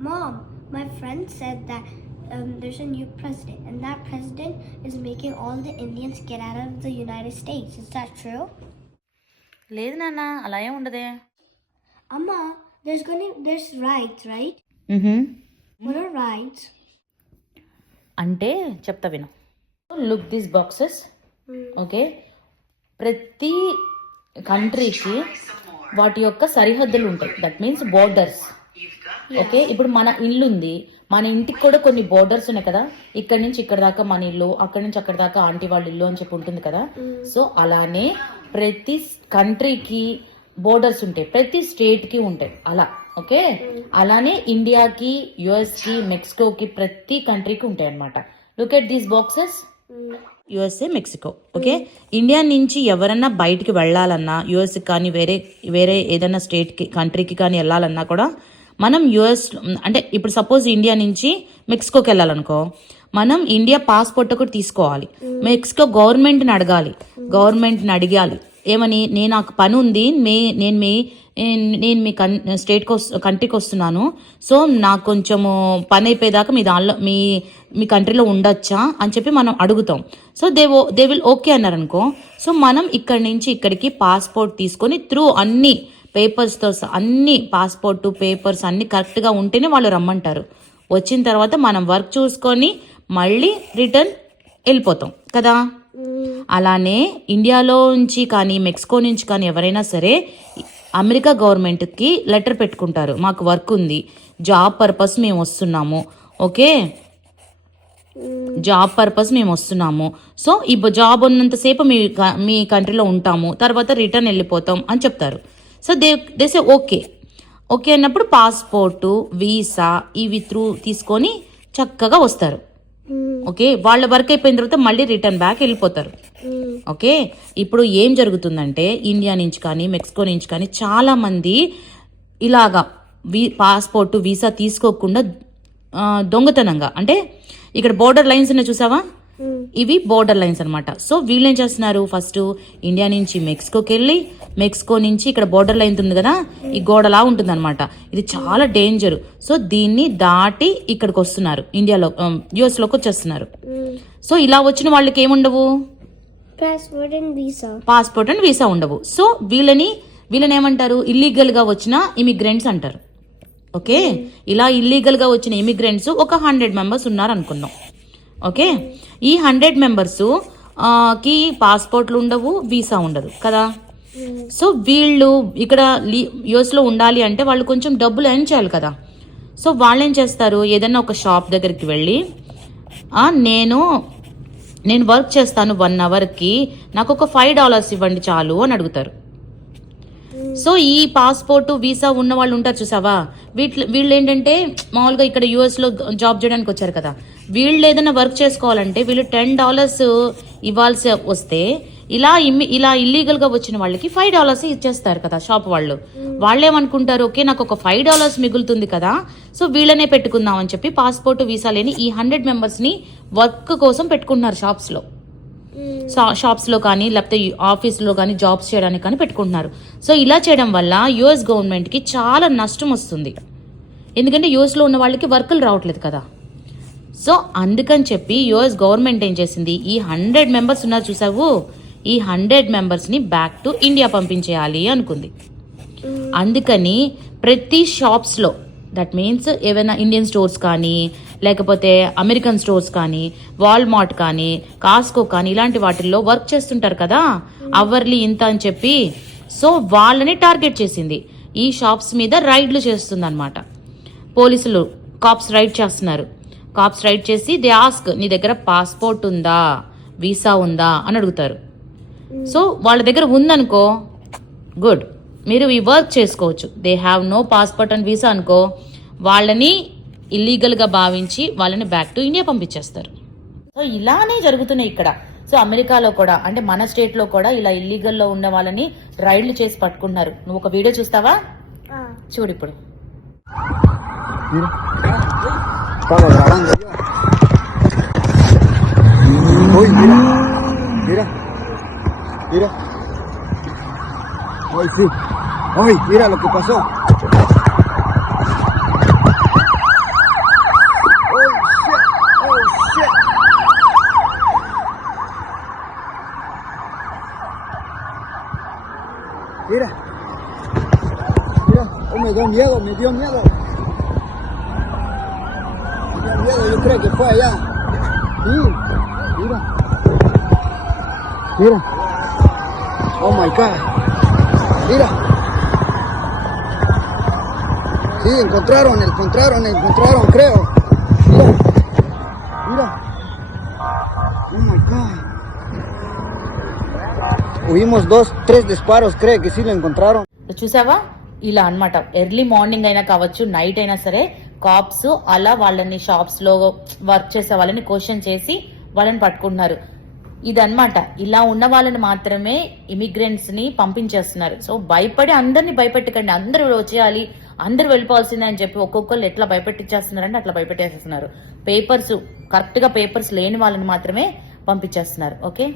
Mom, my friend said that um, there's a new president, and that president is making all the Indians get out of the United States. Is that true? లేదు నాన్న అలా ఏం ఉండదే Amma, there's gonna there's rights, right? What are rights? అంటే చెప్తా విను look these boxes okay ప్రతి కంట్రీకి వాటి యొక్క సరిహద్దులు ఉంటాయి దట్ మీన్స్ బోర్డర్స్ ఓకే ఇప్పుడు మన ఇల్లు ఉంది మన ఇంటికి కూడా కొన్ని బోర్డర్స్ ఉన్నాయి కదా? ఇక్కడ నుంచి ఇక్కడ దాకా మన ఇల్లు అక్కడ నుంచి అక్కడ దాకా ఆంటీ వాళ్ళ ఇల్లు అని చెప్పి ఉంటుంది కదా? సో అలానే ప్రతి కంట్రీకి బోర్డర్స్ ఉంటాయి. ప్రతి స్టేట్కి ఉంటాయి. అలా ఓకే అలానే ఇండియాకి యుఎస్కి మెక్సికోకి ప్రతి కంట్రీకి ఉంటాయి అన్నమాట look at these boxes USA Mexico okay India నుంచి ఎవరన్నా బయటికి వెళ్ళాలన్నా యుఎస్ కానీ వేరే వేరే ఏదైనా స్టేట్కి కంట్రీకి కానీ వెళ్ళాలన్నా కూడా మనం యుఎస్ అంటే ఇప్పుడు సపోజ్ ఇండియా నుంచి మెక్సికోకి వెళ్ళాలనుకో మనం ఇండియా పాస్పోర్ట్ ఒకటి తీసుకోవాలి. మెక్సికో గవర్నమెంట్ని అడగాలి. గవర్నమెంట్ని అడిగాలి. ఏమని నేను నాకు పని ఉంది మే నేను మీ నేను మీ కన్ స్టేట్కి వస్తు కంట్రీకి వస్తున్నాను. సో నాకు కొంచెము పని అయిపోయేదాకా మీ దానిలో మీ మీ కంట్రీలో ఉండొచ్చా అని చెప్పి మనం అడుగుతాం. So they they will okay అన్నారనుకో so మనం ఇక్కడి నుంచి ఇక్కడికి పాస్పోర్ట్ తీసుకొని త్రూ అన్ని పేపర్స్తో అన్ని పాస్పోర్టు పేపర్స్ అన్ని కరెక్ట్గా ఉంటేనే వాళ్ళు రమ్మంటారు. వచ్చిన తర్వాత మనం వర్క్ చూసుకొని మళ్ళీ రిటర్న్ వెళ్ళిపోతాం కదా? అలానే ఇండియాలో నుంచి కానీ మెక్సికో నుంచి కానీ ఎవరైనా సరే అమెరికా గవర్నమెంట్కి లెటర్ పెట్టుకుంటారు. మాకు వర్క్ ఉంది. జాబ్ పర్పస్ మేము వస్తున్నాము. ఓకే? జాబ్ పర్పస్ మేము వస్తున్నాము. సో ఈ జాబ్ ఉన్నంతసేపు మీ క- మీ కంట్రీలో ఉంటాము. తర్వాత రిటర్న్ వెళ్ళిపోతాం అని చెప్తారు. So they they say okay okay అన్నప్పుడు పాస్పోర్టు వీసా ఇవి త్రూ తీసుకొని చక్కగా వస్తారు. ఓకే వాళ్ళ వర్క్ అయిపోయిన తర్వాత మళ్ళీ రిటర్న్ బ్యాక్ వెళ్ళిపోతారు. ఓకే ఇప్పుడు ఏం జరుగుతుందంటే ఇండియా నుంచి కానీ మెక్సికో నుంచి కానీ చాలామంది ఇలాగా వీ పాస్పోర్టు వీసా తీసుకోకుండా దొంగతనంగా. అంటే ఇక్కడ బోర్డర్ లైన్స్ ఉన్నాయి చూసావా? ఇవి బోర్డర్ లైన్స్ అన్నమాట. సో వీళ్ళు ఏం చేస్తున్నారు? ఫస్ట్ ఇండియా నుంచి మెక్సికోకి వెళ్ళి మెక్సికో నుంచి ఇక్కడ బోర్డర్ లైన్ ఉంది కదా ఈ గోడలా ఉంటుంది అనమాట ఇది చాలా డేంజర్ సో దీన్ని దాటి ఇక్కడికి వస్తున్నారు. ఇండియాలో యుఎస్లోకి వచ్చేస్తున్నారు. సో ఇలా వచ్చిన వాళ్ళకి ఏముండవు? Passport and visa. Passport and visa ఉండవు. సో వీళ్ళని వీళ్ళని ఏమంటారు? ఇల్లీగల్గా వచ్చిన ఇమిగ్రెంట్స్ అంటారు. ఓకే ఇలా ఇల్లీగల్గా వచ్చిన ఇమిగ్రెంట్స్ ఒక హండ్రెడ్ మెంబర్స్ ఉన్నారు అనుకుందాం ఓకే? ఈ హండ్రెడ్ మెంబర్స్కి పాస్పోర్ట్లు ఉండవు వీసా ఉండదు కదా? సో వీళ్ళు ఇక్కడ యుఎస్లో ఉండాలి అంటే వాళ్ళు కొంచెం డబ్బులు ఎర్న్ చేయాలి కదా? సో వాళ్ళు ఏం చేస్తారు? ఏదైనా ఒక షాప్ దగ్గరికి వెళ్ళి నేను నేను వర్క్ చేస్తాను వన్ అవర్కి నాకు ఒక ఫైవ్ డాలర్స్ ఇవ్వండి చాలు అని అడుగుతారు. సో ఈ పాస్పోర్టు వీసా ఉన్న వాళ్ళు ఉంటారు చూసావా? వీటి వీళ్ళు ఏంటంటే మామూలుగా ఇక్కడ యూఎస్లో జాబ్ చేయడానికి వచ్చారు కదా? వీళ్ళు ఏదైనా వర్క్ చేసుకోవాలంటే వీళ్ళు టెన్ డాలర్స్ ఇవ్వాల్సి వస్తే ఇలా ఇలా ఇల్లీగల్గా వచ్చిన వాళ్ళకి ఫైవ్ డాలర్స్ ఇచ్చేస్తారు కదా షాప్ వాళ్ళు. వాళ్ళు ఏమనుకుంటారు ఓకే నాకు ఒక ఫైవ్ డాలర్స్ మిగులుతుంది కదా సో వీళ్ళనే పెట్టుకుందాం అని చెప్పి పాస్పోర్ట్ వీసా లేని ఈ హండ్రెడ్ మెంబర్స్ని వర్క్ కోసం పెట్టుకుంటున్నారు షాప్స్లో. షా- షాప్స్లో కానీ లేకపోతే ఆఫీస్లో కానీ జాబ్స్ చేయడానికి కానీ పెట్టుకుంటున్నారు. సో ఇలా చేయడం వల్ల యుఎస్ గవర్నమెంట్కి చాలా నష్టం వస్తుంది. ఎందుకంటే యుఎస్లో ఉన్న వాళ్ళకి వర్కులు రావట్లేదు కదా. సో అందుకని చెప్పి యుఎస్ గవర్నమెంట్ ఏం చేసింది? ఈ హండ్రెడ్ మెంబర్స్ ఉన్నారు చూసావు? ఈ హండ్రెడ్ మెంబర్స్ని బ్యాక్ టు ఇండియా పంపించేయాలి అనుకుంది. అందుకని ప్రతి షాప్స్లో దట్ మీన్స్ ఏవైనా ఇండియన్ స్టోర్స్ కానీ లేకపోతే అమెరికన్ స్టోర్స్ కానీ వాల్మార్ట్ కానీ కాస్కో కానీ ఇలాంటి వాటిల్లో వర్క్ చేస్తుంటారు కదా? అవర్లీ ఇంత అని చెప్పి సో వాళ్ళని టార్గెట్ చేసింది. ఈ షాప్స్ మీద రైడ్లు చేస్తుంది అనమాట పోలీసులు కాప్స్ రైడ్ చేస్తున్నారు. కాప్స్ రైడ్ చేసి దే ఆస్క్ నీ దగ్గర పాస్పోర్ట్ ఉందా? వీసా ఉందా? అని అడుగుతారు. సో వాళ్ళ దగ్గర ఉందనుకో గుడ్ మీరు ఈ వర్క్ చేసుకోవచ్చు. They have no passport and visa అనుకో వాళ్ళని ఇల్లీగల్గా భావించి వాళ్ళని బ్యాక్ టు ఇండియా పంపించేస్తారు. సో ఇలానే జరుగుతున్నాయి ఇక్కడ. సో అమెరికాలో కూడా అంటే మన స్టేట్లో కూడా ఇలా ఇల్లీగల్లో ఉన్న వాళ్ళని రైడ్లు చేసి పట్టుకుంటున్నారు. నువ్వు ఒక వీడియో చూస్తావా. చూడు ఇప్పుడు. estaba grabando ya. Uy, mira, mira, mira. Ay, sí. Ay, mira lo que pasó. Mira. Mira, oh, me dio miedo, me dio miedo. yo creo que fue allá. Sí, mira. Mira. Oh my God. Mira. Sí, encontraron, encontraron, encontraron, creo. Mira. Mira. Oh my God. Oímos dos, tres disparos, cree que sí lo encontraron. చూసావా ఇలా అన్నమాట early morning అయినా కావచ్చు night అయినా సరే caps అలా వాళ్ళని షాప్స్లో వర్క్ చేసే వాళ్ళని క్వశ్చన్ చేసి వాళ్ళని పట్టుకుంటున్నారు. ఇదన్నమాట. ఇలా ఉన్న వాళ్ళని మాత్రమే ఇమిగ్రెంట్స్ని పంపించేస్తున్నారు. సో భయపడి అందరిని భయపెట్టకండి. అందరూ వచ్చేయాలి. అందరు వెళ్ళిపోవాల్సిందే అని చెప్పి ఒక్కొక్కరు ఎట్లా భయపెట్టించేస్తున్నారంటే అట్లా భయపెట్టేస్తున్నారు పేపర్స్ కరెక్ట్గా పేపర్స్ లేని వాళ్ళని మాత్రమే పంపించేస్తున్నారు. ఓకే